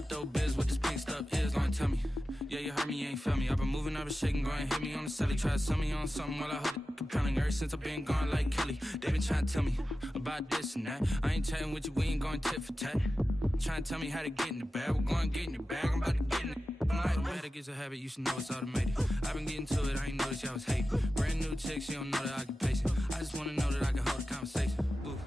Pepto Biz, what this pink stuff is, gonna tell me. Yeah, you heard me, you ain't felt me. I've been moving, I've been shaking, go and hit me on the celly. Try to sell me on something while I hold it compelling. Ever since I've been gone like Kelly, they been trying to tell me about this and that. I ain't chatting with you, we ain't going tit for tat. Trying to tell me how to get in the bag, we're going to get in the bag, I'm about to get in it. I'm like, better get a habit, you should know it's automated. I've been getting to it, I ain't noticed y'all was hating. Brand new chick, she don't know that I can pace it. I just wanna know that I can hold a conversation. Ooh.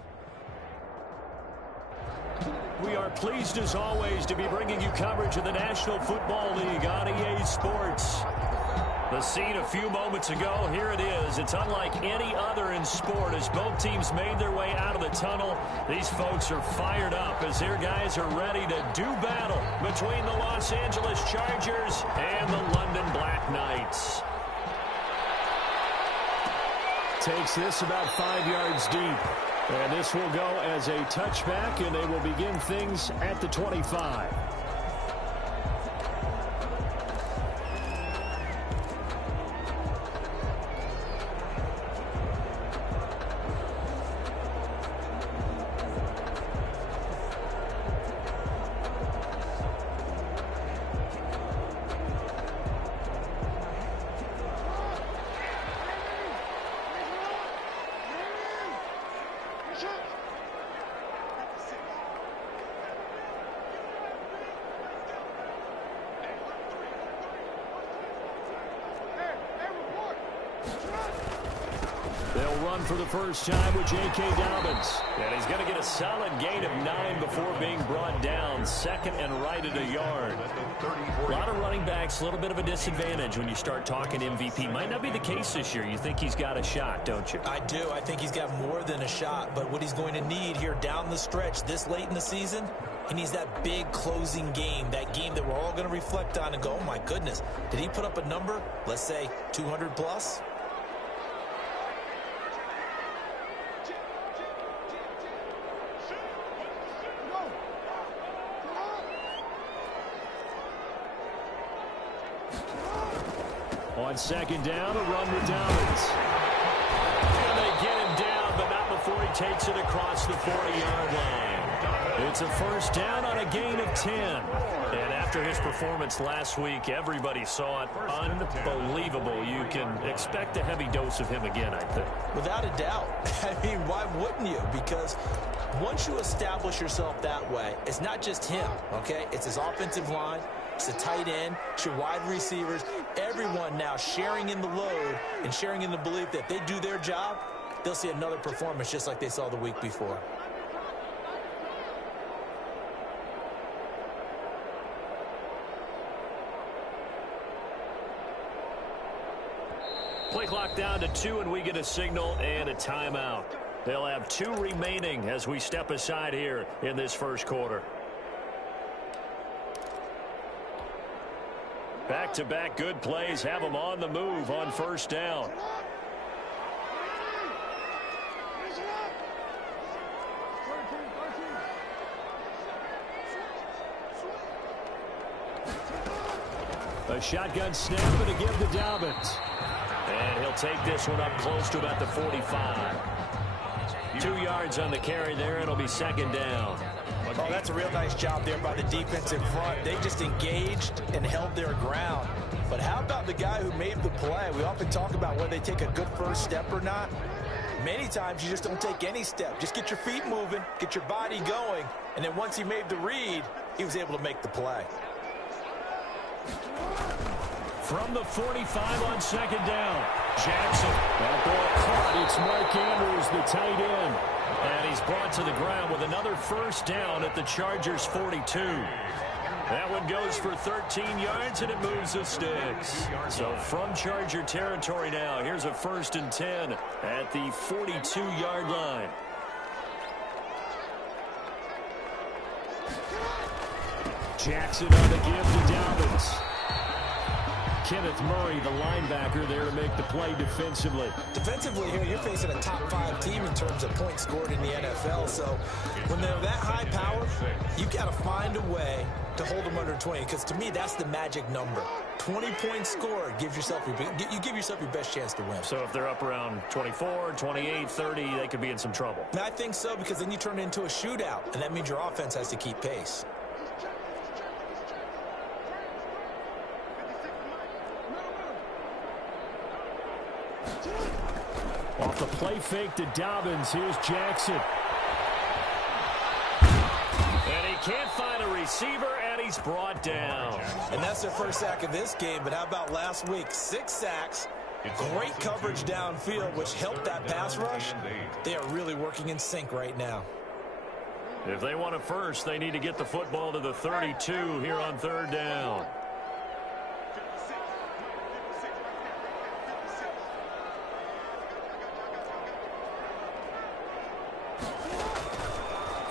We are pleased as always to be bringing you coverage of the National Football League on EA Sports. The scene a few moments ago, here it is. It's unlike any other in sport as both teams made their way out of the tunnel. These folks are fired up as their guys are ready to do battle between the Los Angeles Chargers and the London Black Knights. Takes this about 5 yards deep. And this will go as a touchback, and they will begin things at the 25. They'll run for the first time with J.K. Dobbins. And he's going to get a solid gain of 9 before being brought down. Second and right at a yard. A lot of running backs, a little bit of a disadvantage when you start talking MVP. Might not be the case this year. You think he's got a shot, don't you? I do. I think he's got more than a shot. But what he's going to need here down the stretch this late in the season, he needs that big closing game, that game that we're all going to reflect on and go, oh, my goodness, did he put up a number, let's say 200 plus? On second down, a run with Dobbins. And they get him down, but not before he takes it across the 40-yard line. It's a first down on a gain of 10. And after his performance last week, everybody saw it. Unbelievable. You can expect a heavy dose of him again, I think. Without a doubt. I mean, why wouldn't you? Because once you establish yourself that way, it's not just him, okay? It's his offensive line. It's the tight end, it's your wide receivers, everyone now sharing in the load and sharing in the belief that if they do their job, they'll see another performance just like they saw the week before. Play clock down to 2, and we get a signal and a timeout. They'll have 2 remaining as we step aside here in this first quarter. Back-to-back good plays have them on the move on first down. A shotgun snap and a give to Dobbins. And he'll take this one up close to about the 45. 2 yards on the carry there. It'll be second down. Oh, that's a real nice job there by the defensive front. They just engaged and held their ground. But how about the guy who made the play? We often talk about whether they take a good first step or not. Many times you just don't take any step. Just get your feet moving, get your body going, and then once he made the read, he was able to make the play. From the 45 on second down, Jackson. That ball caught. It's Mark Andrews, the tight end. And he's brought to the ground with another first down at the Chargers' 42. That one goes for 13 yards, and it moves the sticks. So from Charger territory now, here's a first and 10 at the 42-yard line. Jackson on the give to Dobbins. Kenneth Murray, the linebacker, there to make the play defensively. Defensively here, you're facing a top-5 team in terms of points scored in the NFL. So when they're that high power, you got to find a way to hold them under 20. Because to me, that's the magic number. 20 points scored gives yourself you give yourself your best chance to win. So if they're up around 24, 28, 30, they could be in some trouble. And I think so, because then you turn it into a shootout, and that means your offense has to keep pace. Off the play fake to Dobbins, here's Jackson. And he can't find a receiver, and he's brought down. And that's their first sack of this game, but how about last week? 6 sacks, great coverage downfield, which helped that pass rush. They are really working in sync right now. If they want a first, they need to get the football to the 32 here on 3rd down.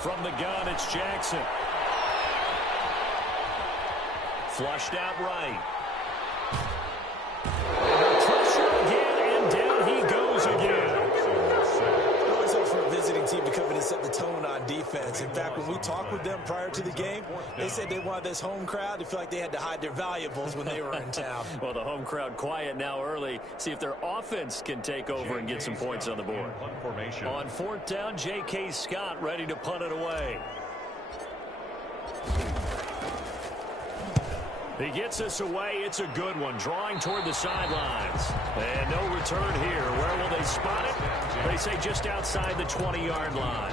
From the gun, it's Jackson. Flushed out right. Pressure again, and down he goes again. It always helps for a visiting team to come in and set the tone on defense. In fact, when we talked with them prior to the game, they said they wanted this home crowd to feel like they had to hide their valuables when they were in town. Well, the home crowd quiet now early. See if their offense can take over and get some points on the board. On 4th down, J.K. Scott ready to punt it away. He gets us away. It's a good one. Drawing toward the sidelines. And no return here. Where will they spot it? They say just outside the 20-yard line.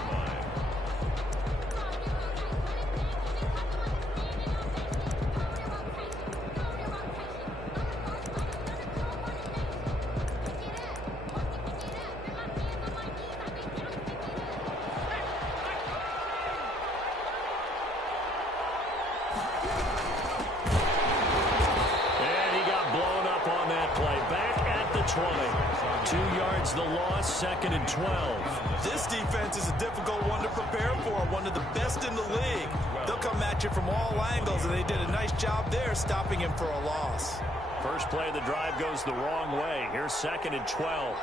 The loss, 2nd and 12. This defense is a difficult one to prepare for, one of the best in the league. They'll come at you from all angles, and they did a nice job there stopping him for a loss. First play of the drive goes the wrong way. Here's 2nd and 12.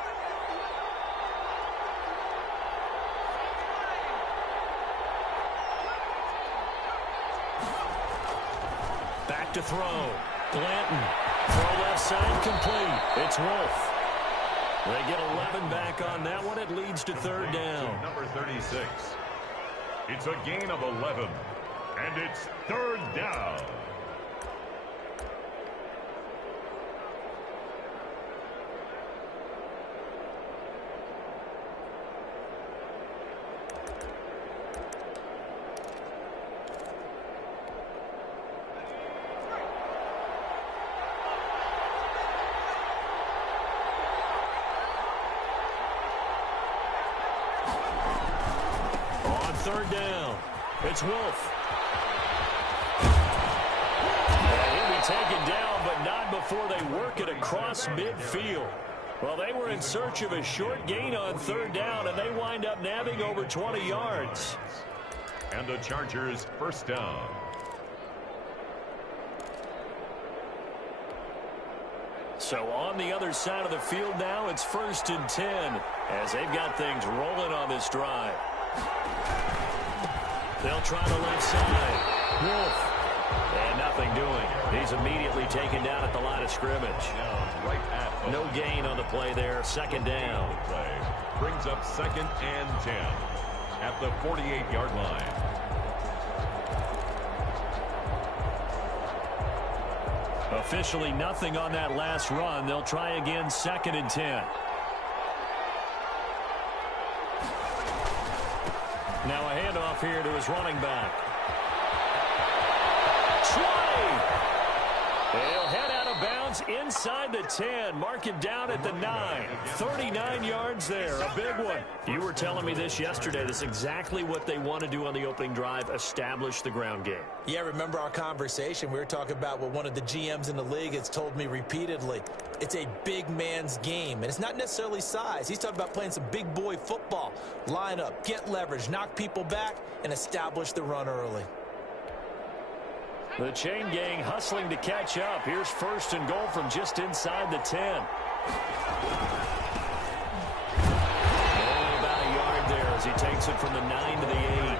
Back to throw. Blanton. Throw left side complete. It's Wolf. They get 11 back on that one. It leads to 3rd down. Number 36. It's a gain of 11, and it's 3rd down. Third down. It's Wolf. And he'll be taken down, but not before they work it across midfield. Well, they were in search of a short gain on 3rd down, and they wind up nabbing over 20 yards. And the Chargers 1st down. So on the other side of the field now, it's 1st and 10 as they've got things rolling on this drive. They'll try the left side. Wolf. And nothing doing. He's immediately taken down at the line of scrimmage. No gain on the play there. 2nd down. Brings up 2nd and 10 at the 48-yard line. Officially nothing on that last run. They'll try again 2nd and 10. Now a handoff here to his running back. 20! He'll head out of bounds inside the 10. Mark him down at the 9. 39 yards there. A big one. You were telling me this yesterday. This is exactly what they want to do on the opening drive. Establish the ground game. Yeah, remember our conversation. We were talking about what one of the GMs in the league has told me repeatedly. It's a big man's game, and it's not necessarily size. He's talking about playing some big boy football. Line up, get leverage, knock people back, and establish the run early. The chain gang hustling to catch up. Here's 1st and goal from just inside the 10. Only about a yard there as he takes it from the 9 to the 8.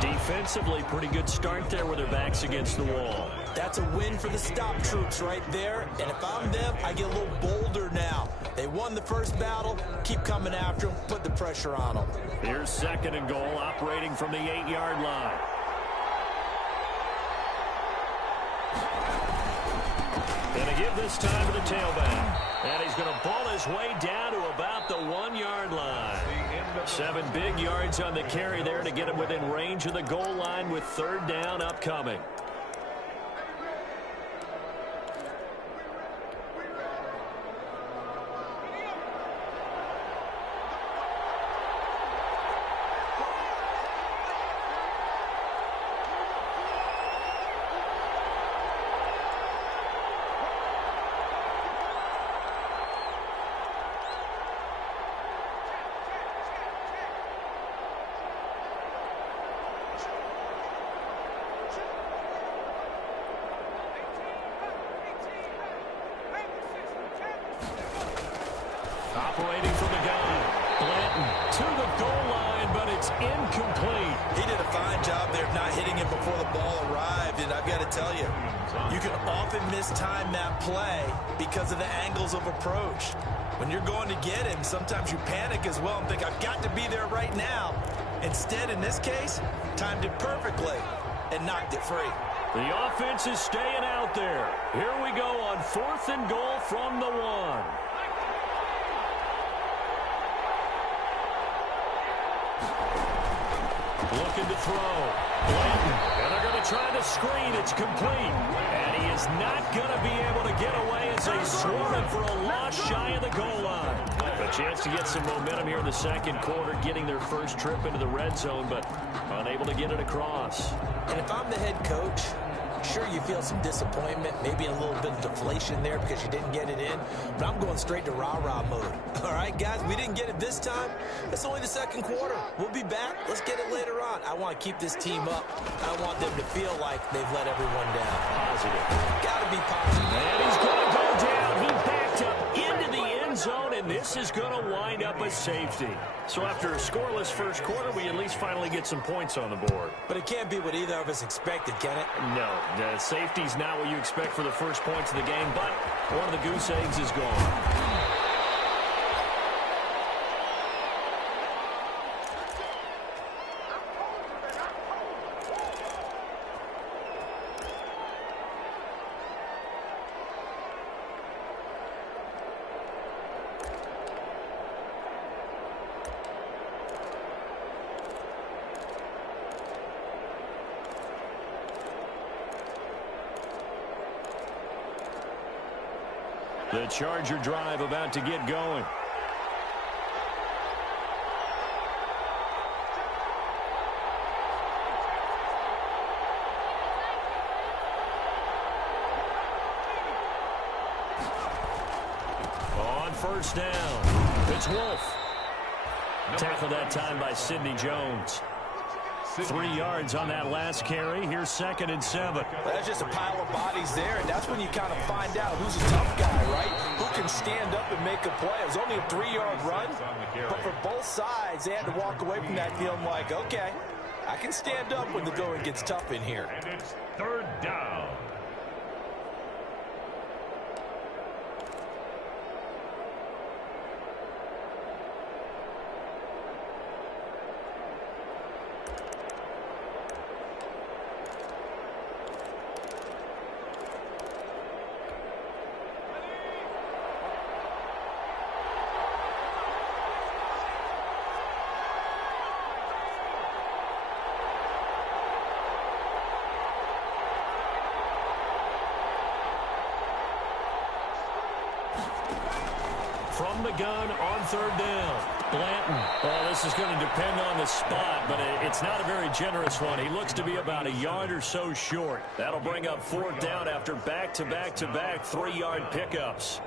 Defensively, pretty good start there with their backs against the wall. That's a win for the stop troops right there. And if I'm them, I get a little bolder now. They won the first battle. Keep coming after them. Put the pressure on them. Here's 2nd and goal, operating from the 8-yard line. And a give this time to the tailback. And he's going to ball his way down to about the 1-yard line. 7 big yards on the carry there to get him within range of the goal line with 3rd down upcoming. Operating from the gun. Blanton to the goal line, but it's incomplete. He did a fine job there of not hitting him before the ball arrived, and I've got to tell you, you can often mistime that play because of the angles of approach. When you're going to get him, sometimes you panic as well and think, I've got to be there right now. Instead, in this case, timed it perfectly and knocked it free. The offense is staying out there. Here we go on 4th and goal from the 1. Looking to throw. Blanton. And they're going to try the screen. It's complete. And he is not going to be able to get away as they swarm him for a loss shy of the goal line. A chance to get some momentum here in the 2nd quarter, getting their first trip into the red zone, but unable to get it across. And if I'm the head coach, sure, you feel some disappointment, maybe a little bit of deflation there because you didn't get it in, but I'm going straight to rah-rah mode. All right, guys, we didn't get it this time. It's only the 2nd quarter. We'll be back. Let's get it later on. I want to keep this team up. I want them to feel like they've let everyone down. Positive. Got to be positive. And he's going to go down. He backed up into the end zone, and this is going to wind up a safety. So after a scoreless first quarter, we at least finally get some points on the board. But it can't be what either of us expected, can it? No, the safety's not what you expect for the first points of the game, but one of the goose eggs is gone. The Charger drive about to get going. On 1st down, it's Wolf. Tackled that time by Sidney Jones. 3 yards on that last carry. Here's 2nd and 7. That's just a pile of bodies there, and that's when you kind of find out who's a tough guy, right? Who can stand up and make a play. It was only a 3-yard run, but for both sides, they had to walk away from that feeling like, okay, I can stand up when the going gets tough in here. And it's 3rd down. From the gun on 3rd down. Blanton. Well, this is going to depend on the spot, but it's not a very generous one. He looks to be about a yard or so short. That'll bring up 4th down after back-to-back-to-back 3-yard pickups.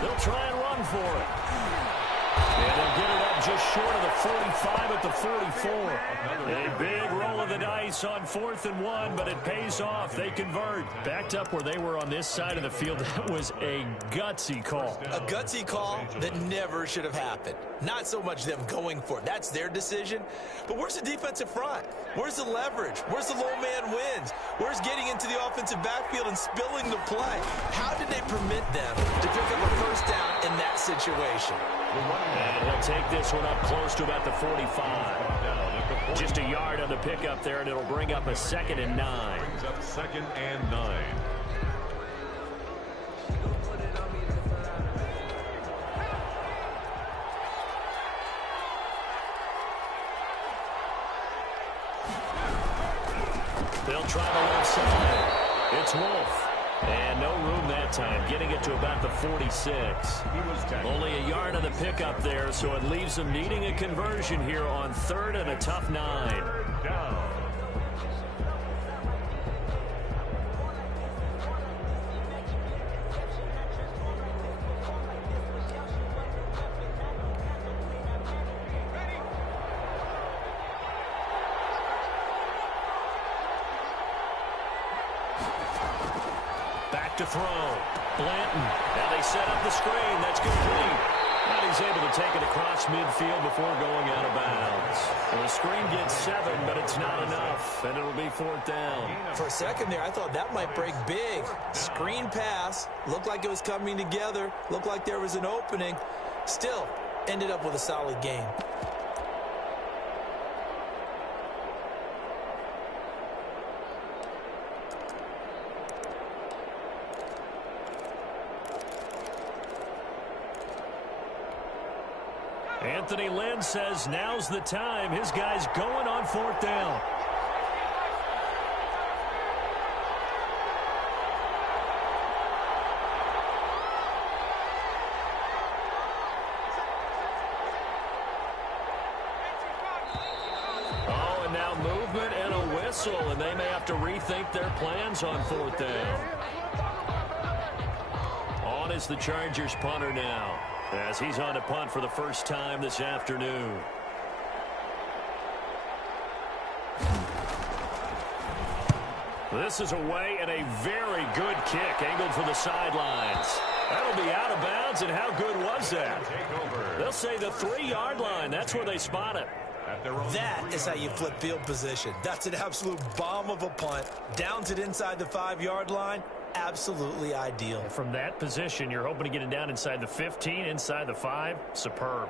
They'll try and run for it. And they'll get it up just short of the 45 at the 44. A big roll of the dice on 4th and 1, but it pays off. They convert. Backed up where they were on this side of the field. That was a gutsy call. A gutsy call that never should have happened. Not so much them going for it. That's their decision. But where's the defensive front? Where's the leverage? Where's the low man wins? Where's getting into the offensive backfield and spilling the play? How did they permit them to pick up a first down in that situation? And he'll take this one up close to about the 45. Just a yard on the pickup there, and it'll bring up a 2nd and 9. Brings up 2nd and 9. They'll try the left side. It's Wolf. And no room that time, getting it to about the 46. Only a yard on the pickup there, so it leaves them needing a conversion here on 3rd and a tough 9. Down. To throw. Blanton. Now they set up the screen. That's complete. And he's able to take it across midfield before going out of bounds. Well, the screen gets 7, but it's not enough, and it'll be 4th down. For a second there, I thought that might break big. Screen pass. Looked like it was coming together. Looked like there was an opening. Still, ended up with a solid game. Anthony Lynn says now's the time. His guy's going on 4th down. Oh, and now movement and a whistle, and they may have to rethink their plans on 4th down. On is the Chargers punter now, as he's on to punt for the first time this afternoon. This is away, and a very good kick angled for the sidelines. That'll be out of bounds, and how good was that? They'll say the 3-yard line. That's where they spot it. That is how you flip field position. That's an absolute bomb of a punt. Downs it inside the 5-yard line. Absolutely ideal. From that position, you're hoping to get it down inside the 15, inside the 5. Superb.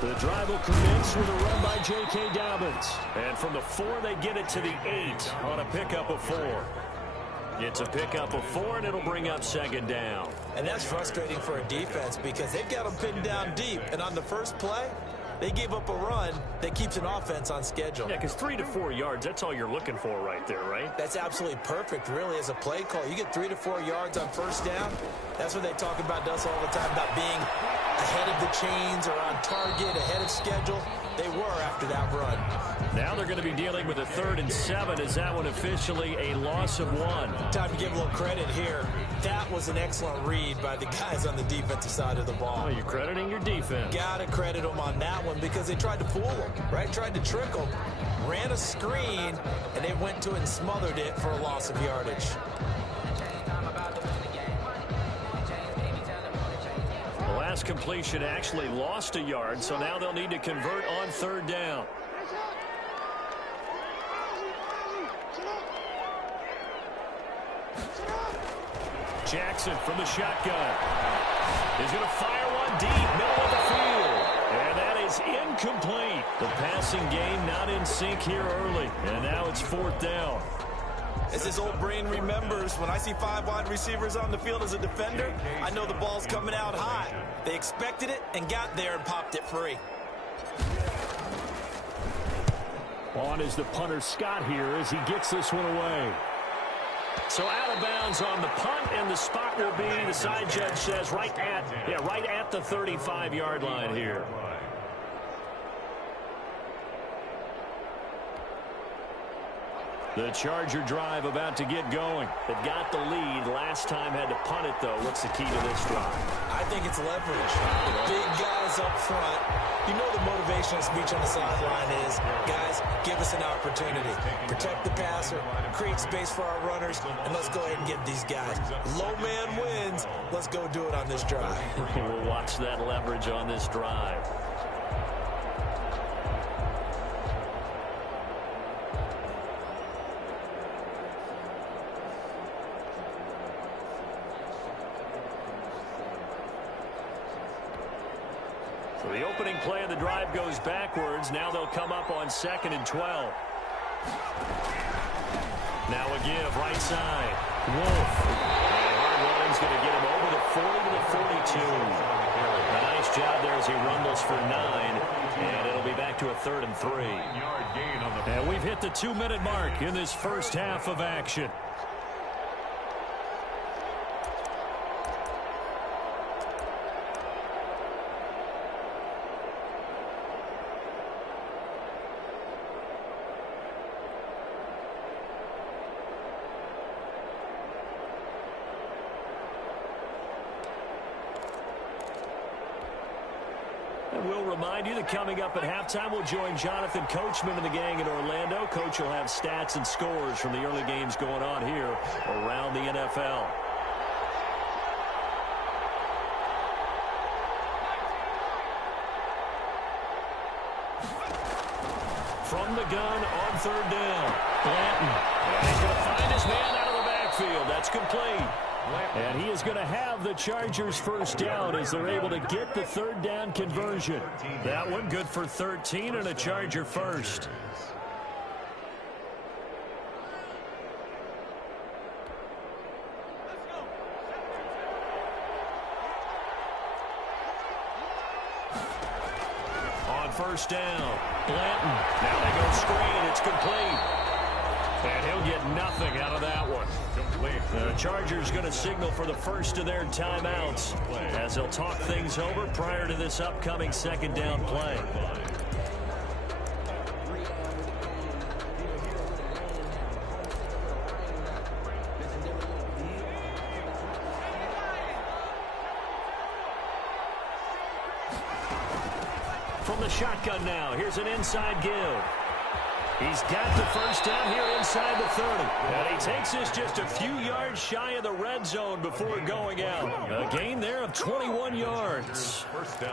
The drive will commence with a run by J.K. Dobbins. And from the 4, they get it to the 8 on a pickup of 4. It's a pickup of 4, and it'll bring up 2nd down. And that's frustrating for a defense because they've got them pinned down deep. And on the first play, they gave up a run that keeps an offense on schedule. Yeah, because 3 to 4 yards, that's all you're looking for right there, right? That's absolutely perfect, really, as a play call. You get 3 to 4 yards on first down. That's what they talk about us all the time, about being ahead of the chains or on target, ahead of schedule. They were after that run. Now they're going to be dealing with a 3rd and 7. Is that one officially a loss of 1? Time to give a little credit here. That was an excellent read by the guys on the defensive side of the ball. Well, you're crediting your defense. Got to credit them on that one because they tried to fool them, right? Tried to trick them, ran a screen, and they went to it and smothered it for a loss of yardage. The last completion actually lost a yard, so now they'll need to convert on 3rd down. Jackson from the shotgun. He's going to fire one deep, middle of the field. And that is incomplete. The passing game not in sync here early. And now it's 4th down. As his old brain remembers, when I see 5 wide receivers on the field as a defender, I know the ball's coming out high. They expected it and got there and popped it free. On is the punter Scott here as he gets this one away. So out of bounds on the punt, and the spot will be, the side judge says, right at the 35-yard line here. The Charger drive about to get going. They've got the lead. Last time had to punt it, though. What's the key to this drive? I think it's leverage. The big guys up front. You know the motivational speech on the sideline is, guys, give us an opportunity. Protect the passer, create space for our runners, and let's go ahead and get these guys. Low man wins. Let's go do it on this drive. We'll watch that leverage on this drive. So the opening play of the drive goes backwards. Now they'll come up on 2nd and 12. Now a give, right side. Wolf. And Hardline's going to get him over the 40 to the 42. A nice job there as he rumbles for 9. And it'll be back to a 3rd and 3. And we've hit the 2-minute mark in this first half of action. We'll remind you that coming up at halftime, we'll join Jonathan Coachman and the gang in Orlando. Coach will have stats and scores from the early games going on here around the NFL. From the gun on 3rd down, Blanton. And he's going to find his man out of the backfield. That's complete. And he is going to have the Chargers first down as they're able to get the 3rd down conversion. That one good for 13 and a Charger first. On 1st down, Blanton. Now they go screen. It's complete. And he'll get nothing out of that one. The Chargers going to signal for the first of their timeouts as they'll talk things over prior to this upcoming 2nd down play. From the shotgun now, here's an inside give. He's got the first down here inside the 30. And he takes this just a few yards shy of the red zone before going out. A gain there of 21 yards.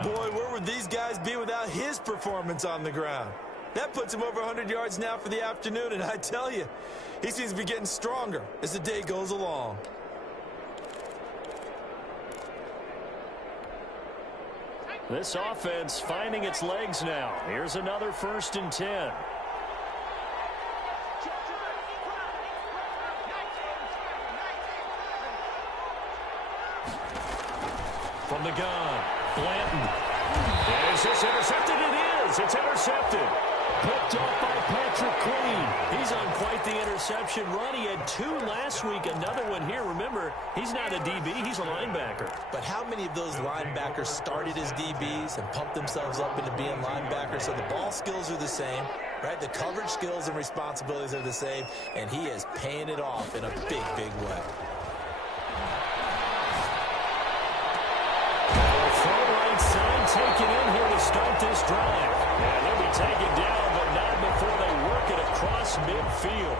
Boy, where would these guys be without his performance on the ground? That puts him over 100 yards now for the afternoon, and I tell you, he seems to be getting stronger as the day goes along. This offense finding its legs now. Here's another 1st and 10. From the gun, Blanton. Is this intercepted? It is. It's intercepted. Picked off by Patrick Queen. He's on quite the interception run. He had 2 last week, another one here. Remember, he's not a DB, he's a linebacker. But how many of those linebackers started as DBs and pumped themselves up into being linebackers? So the ball skills are the same, right? The coverage skills and responsibilities are the same, and he is paying it off in a big, big way. Taken in here to start this drive. And they'll be taken down, but not before they work it across midfield.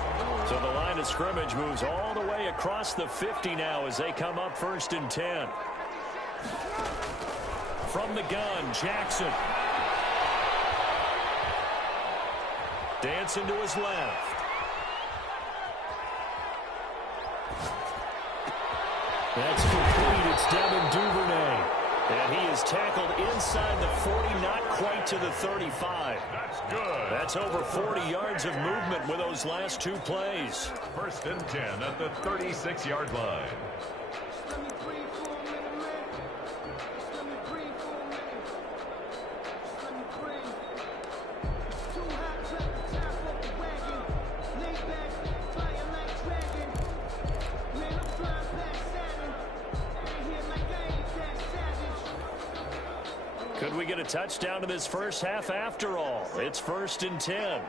So the line of scrimmage moves all the way across the 50 now as they come up 1st and 10. From the gun, Jackson. Dancing to his left. That's complete. It's Devin Duvernay. And he is tackled inside the 40, not quite to the 35. That's good. That's over 40 yards of movement with those last 2 plays. 1st and 10 at the 36-yard line. Could we get a touchdown to this first half after all? It's 1st and 10.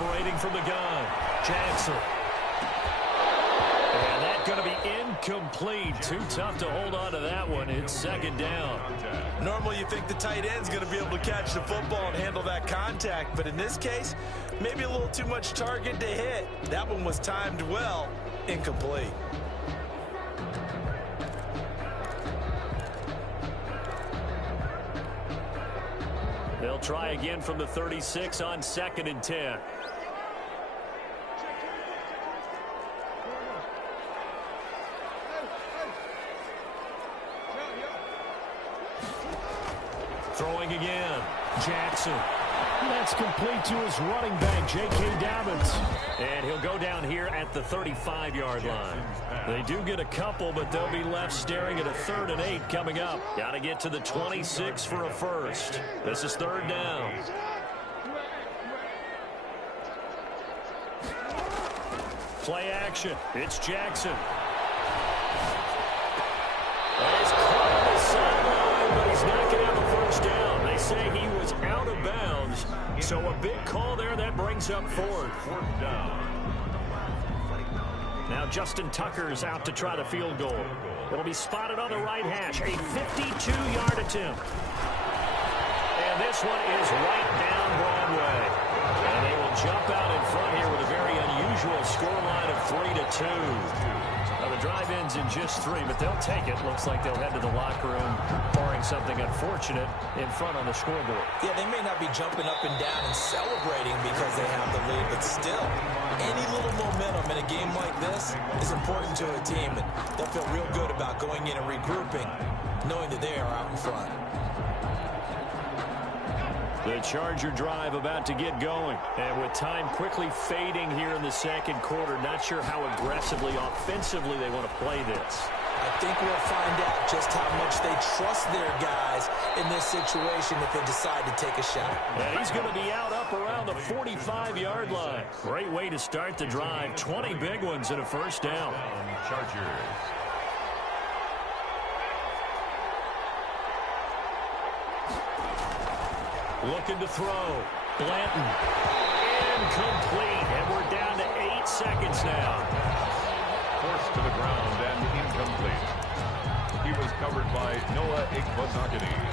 Operating from the gun, Jackson. And that's going to be incomplete. Too tough to hold on to that one. It's second down. Normally you think the tight end's going to be able to catch the football and handle that contact, but in this case, maybe a little too much target to hit. That one was timed well, incomplete. They'll try again from the 36 on 2nd and 10. Throwing again, Jackson. That's complete to his running back, J.K. Dobbins. And he'll go down here at the 35-yard line. They do get a couple, but they'll be left staring at a 3rd and 8 coming up. Got to get to the 26 for a first. This is 3rd down. Play action. It's Jackson. He's caught on the sideline, but he's not going to have a first down. They say he was out of bounds. So a big call there that brings up 4th. 4th down. Now Justin Tucker's out to try the field goal. It'll be spotted on the right hash. A 52-yard attempt. And this one is right down Broadway. And they will jump out in front here with a very unusual scoreline of 3-2. Now the drive ends in just 3, but they'll take it. Looks like they'll head to the locker room, barring something unfortunate in front on the scoreboard. Yeah, they may not be jumping up and down and celebrating because they have the lead, but still, any little momentum in a game like this is important to a team, and they'll feel real good about going in and regrouping, knowing that they are out in front. The Charger drive about to get going. And with time quickly fading here in the second quarter, not sure how aggressively, offensively they want to play this. I think we'll find out just how much they trust their guys in this situation if they decide to take a shot. And he's going to be out up around the 45-yard line. Great way to start the drive. 20 big ones and a first down. Chargers. Looking to throw. Blanton. Incomplete. And we're down to 8 seconds now. Forced to the ground and incomplete. He was covered by Noah Igbinoghene.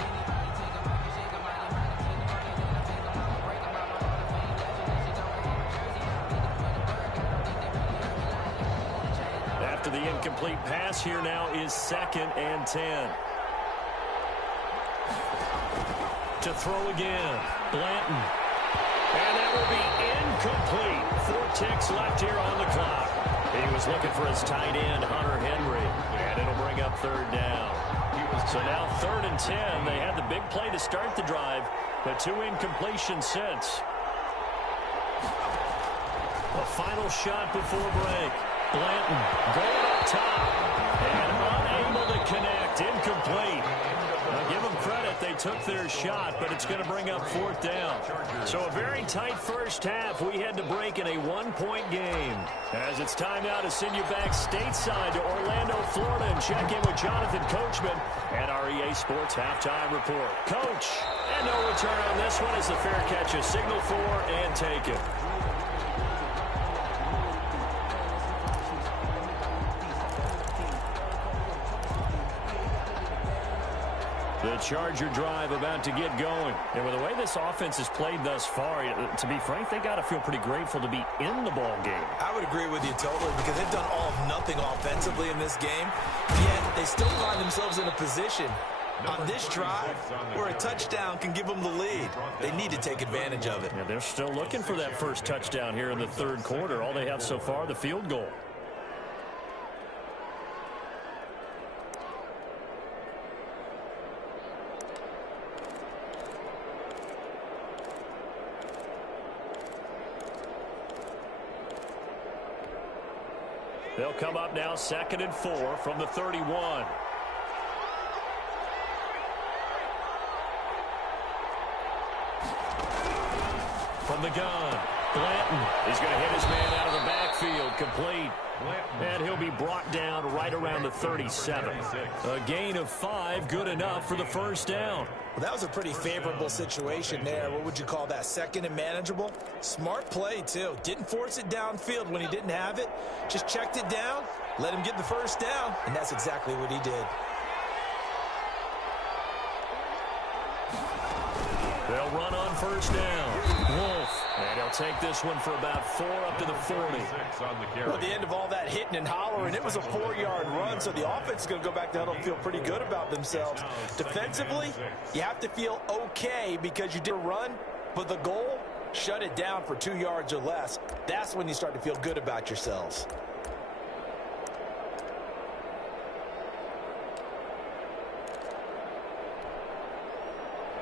After the incomplete pass, here now is 2nd and 10. To throw again, Blanton. And that will be incomplete. 4 ticks left here on the clock. He was looking for his tight end, Hunter Henry, and it'll bring up 3rd down. So now 3rd and 10. They had the big play to start the drive, but 2 incompletions since. A final shot before break. Blanton going up top and unable to connect. Incomplete. Now give them credit, they took their shot, but it's going to bring up 4th down. So a very tight first half. We had to break in a 1-point game. As it's time now to send you back stateside to Orlando, Florida, and check in with Jonathan Coachman at our EA Sports Halftime Report. Coach, and no return on this one as the fair catch is signaled for and taken. The Charger drive about to get going. And with the way this offense has played thus far, to be frank, they got to feel pretty grateful to be in the ball game. I would agree with you totally because they've done all of nothing offensively in this game, yet they still find themselves in a position on this drive where a touchdown can give them the lead. They need to take advantage of it. Yeah, they're still looking for that first touchdown here in the 3rd quarter. All they have so far, the field goal. They'll come up now 2nd and 4 from the 31. From the gun, Blanton. He's going to hit his man out of the backfield. Complete. And he'll be brought down right around the 37. A gain of 5, good enough for the first down. Well, that was a pretty favorable situation there. What would you call that? Second and manageable? Smart play, too. Didn't force it downfield when he didn't have it. Just checked it down, let him get the first down, and that's exactly what he did. They'll run on first down. Wolf. And he'll take this one for about 4 up to the 40. Well, at the end of all that hitting and hollering, it was a 4-yard run, so the offense is going to go back to huddle and feel pretty good about themselves. Defensively, you have to feel okay because you did a run, but the goal, shut it down for 2 yards or less. That's when you start to feel good about yourselves.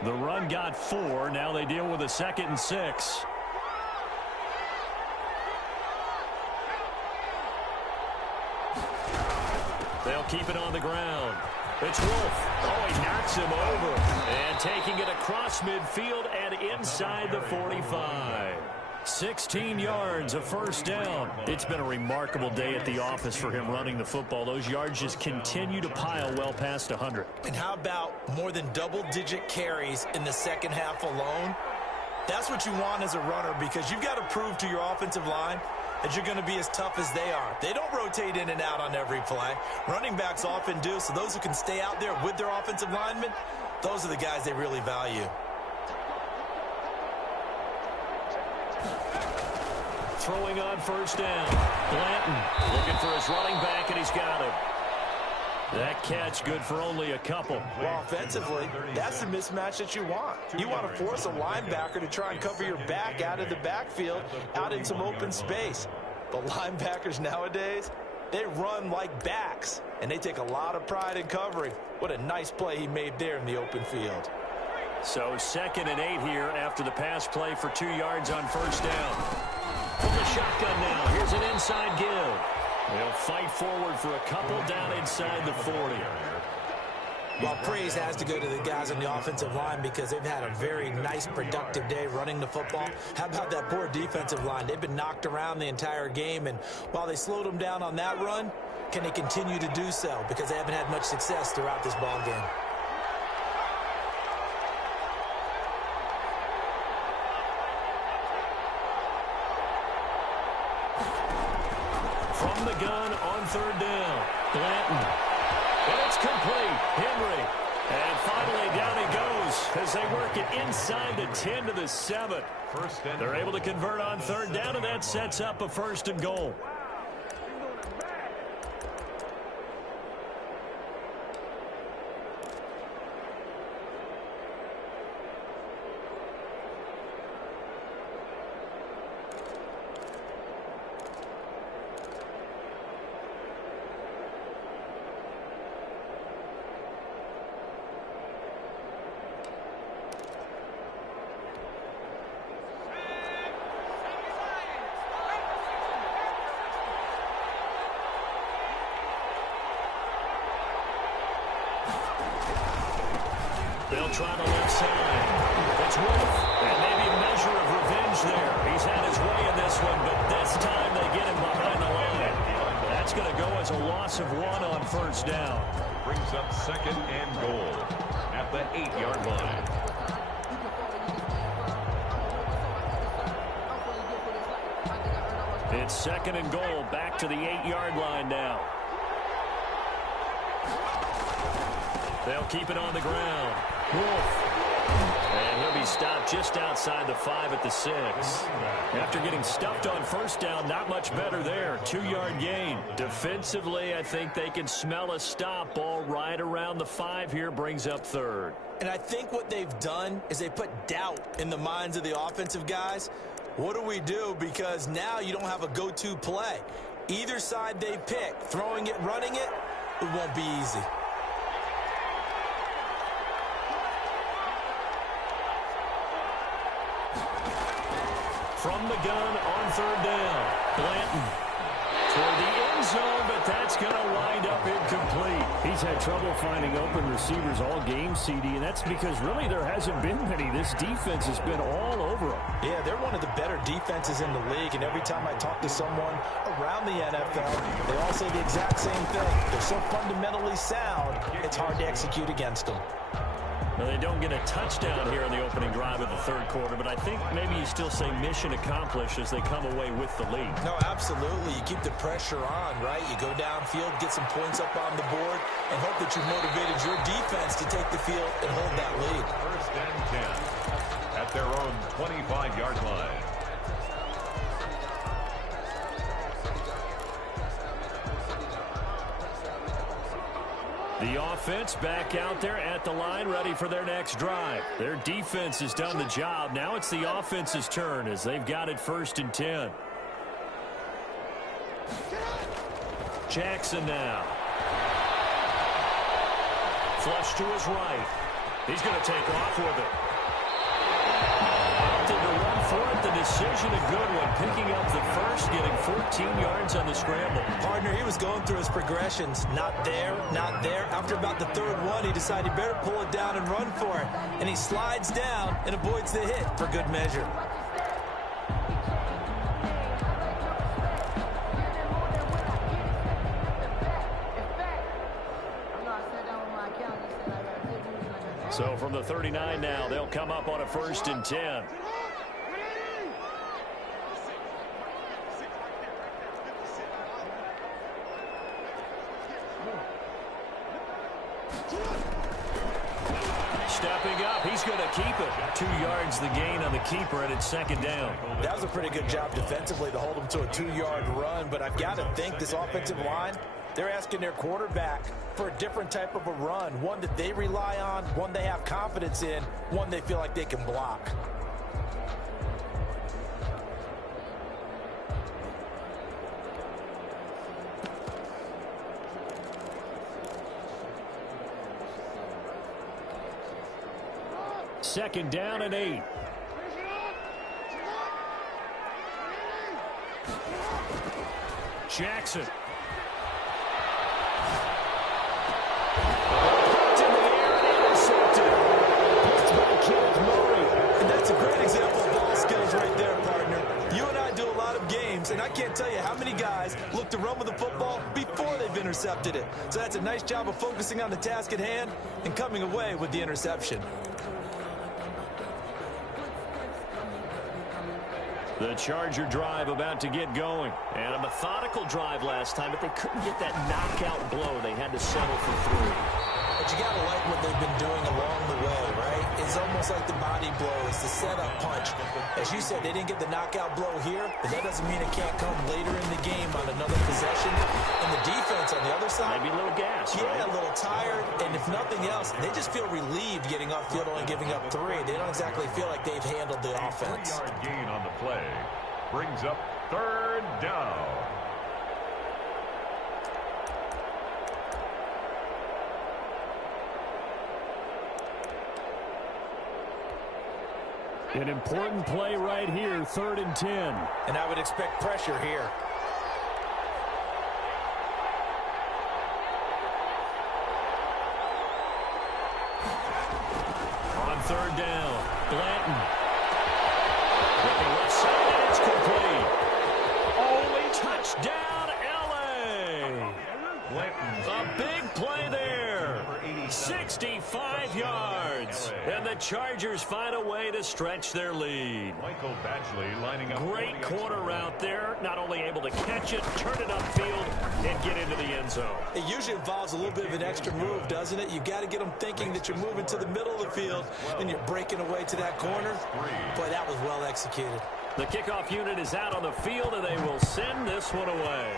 The run got 4. Now they deal with a 2nd and 6. They'll keep it on the ground. It's Wolf. Oh, he knocks him over. And taking it across midfield and inside the 45. 16 yards, a first down. It's been a remarkable day at the office for him running the football. Those yards just continue to pile well past 100. And how about more than double-digit carries in the second half alone? That's what you want as a runner because you've got to prove to your offensive line that you're going to be as tough as they are. They don't rotate in and out on every play. Running backs often do, so those who can stay out there with their offensive linemen, those are the guys they really value. Throwing on first down. Blanton looking for his running back, and he's got him. That catch good for only a couple. Well, offensively, that's the mismatch that you want. You want to force a linebacker to try and cover your back out of the backfield, out in some open space. But linebackers nowadays, they run like backs, and they take a lot of pride in covering. What a nice play he made there in the open field. So 2nd and 8 here after the pass play for 2 yards on first down. From the shotgun now, here's an inside give. They'll fight forward for a couple down inside the 40. Well, praise has to go to the guys on the offensive line because they've had a very nice, productive day running the football. How about that poor defensive line? They've been knocked around the entire game, and while they slowed them down on that run, can they continue to do so? Because they haven't had much success throughout this ball game. From the gun on third down, Blanton. And it's complete. Henry. And finally down he goes as they work it inside the 10 to the 7. They're able to convert on third down, and that sets up a 1st and goal. They'll try the left side. It's Wolf. And maybe a measure of revenge there. He's had his way in this one, but this time they get him behind the line. That's going to go as a loss of 1 on first down. Brings up 2nd and goal at the 8-yard line. It's 2nd and goal back to the 8-yard line now. They'll keep it on the ground. Wolf. And he'll be stopped just outside the 5 at the 6. After getting stuffed on first down, not much better there. 2-yard gain. Defensively, I think they can smell a stop. Ball right around the 5 here, brings up 3rd. And I think what they've done is they put doubt in the minds of the offensive guys. What do we do? Because now you don't have a go-to play. Either side they pick, throwing it, running it, it won't be easy. From the gun on third down, Blanton. toward the end zone, but that's going to wind up incomplete. He's had trouble finding open receivers all game, CD, and that's because really there hasn't been many. This defense has been all over them. Yeah, they're one of the better defenses in the league, and every time I talk to someone around the NFL, they all say the exact same thing. They're so fundamentally sound, it's hard to execute against them. Well, they don't get a touchdown here in the opening drive of the third quarter, but I think maybe you still say mission accomplished as they come away with the lead. No, absolutely. You keep the pressure on, right? You go downfield, get some points up on the board, and hope that you've motivated your defense to take the field and hold that lead. First and 10 at their own 25-yard line. The offense back out there at the line, ready for their next drive. Their defense has done the job. Now it's the offense's turn as they've got it 1st and 10. Jackson now. Flush to his right. He's going to take off with it. Opted to run for it. The decision a good one. Picking up the first, getting 14 yards on the scramble. Partner, he was going through his progressions. Not there, not there. After about the third one, he decided he better pull it down and run for it. And he slides down and avoids the hit for good measure. So from the 39 now, they'll come up on a 1st and 10. Stepping up, he's going to keep it. 2 yards the gain on the keeper, and it's 2nd down. That was a pretty good job defensively to hold him to a 2-yard run, but I've got to think this offensive line, they're asking their quarterback for a different type of a run, one that they rely on, one they have confidence in, one they feel like they can block. Second down and 8. Jackson. Hooked in the air and intercepted. It's by Kenneth Murray. And that's a great example of ball skills right there, partner. You and I do a lot of games, and I can't tell you how many guys look to run with the football before they've intercepted it. So that's a nice job of focusing on the task at hand and coming away with the interception. The Charger drive about to get going. And a methodical drive last time, but they couldn't get that knockout blow. They had to settle for 3. But you got to like what they've been doing along the way, right? It's almost like the body blow. It's the setup punch. As you said, they didn't get the knockout blow here, but that doesn't mean it can't come later in the game on another possession. And the defense on the other side, maybe a little gas, yeah, right? A little tired. And if nothing else, they just feel relieved getting upfield, only giving up 3. They don't exactly feel like they've handled the offense. 3-yard gain on the play brings up 3rd down. An important play right here, 3rd and 10. And I would expect pressure here. On 3rd down, Blanton. Looking left side, and it's complete. Only touchdown, L.A. A big play there. 65 yards. And the Chargers find a way to stretch their lead. Michael Badgley lining up. Great corner route there. Not only able to catch it, turn it upfield, and get into the end zone. It usually involves a little bit of an extra move, doesn't it? You've got to get them thinking that you're moving to the middle of the field and you're breaking away to that corner. Boy, that was well executed. The kickoff unit is out on the field, and they will send this one away.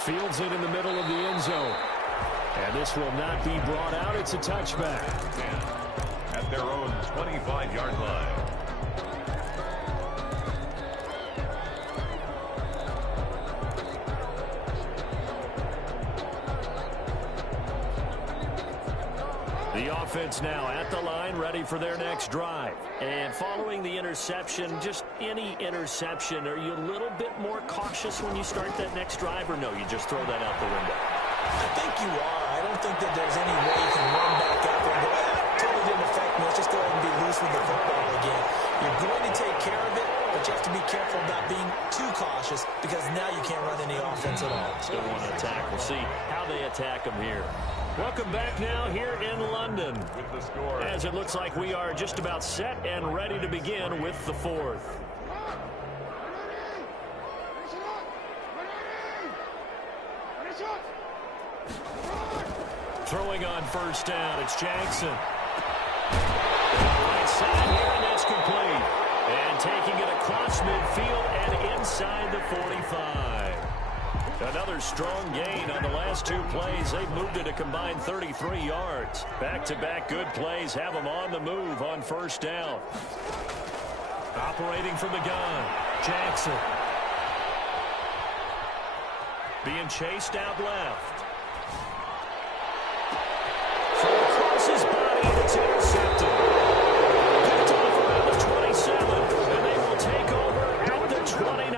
Fields it in the middle of the end zone. And this will not be brought out. It's a touchback. At their own 25-yard line. The offense now at the line, ready for their next drive. And following the interception, just any interception, are you a little bit more cautious when you start that next drive, or no, you just throw that out the window? I think you are. I don't think that there's any way you can run back up and go, totally didn't affect me. Let's just go ahead and be loose with the football again. You're going to take care of it, but you have to be careful about being too cautious because now you can't run any offense at all. Still want to attack. We'll see how they attack them here. Welcome back now here in London. With the score. As it looks like we are just about set and ready to begin with the fourth. Throwing on first down, it's Jackson. Right side here, and that's complete. And taking it across midfield and inside the 45. Another strong gain on the last two plays. They've moved it a combined 33 yards. Back-to-back good plays have them on the move on first down. Operating from the gun, Jackson. Being chased out left. Across his body, and it's intercepted. Picked off around the 27, and they will take over at the 29.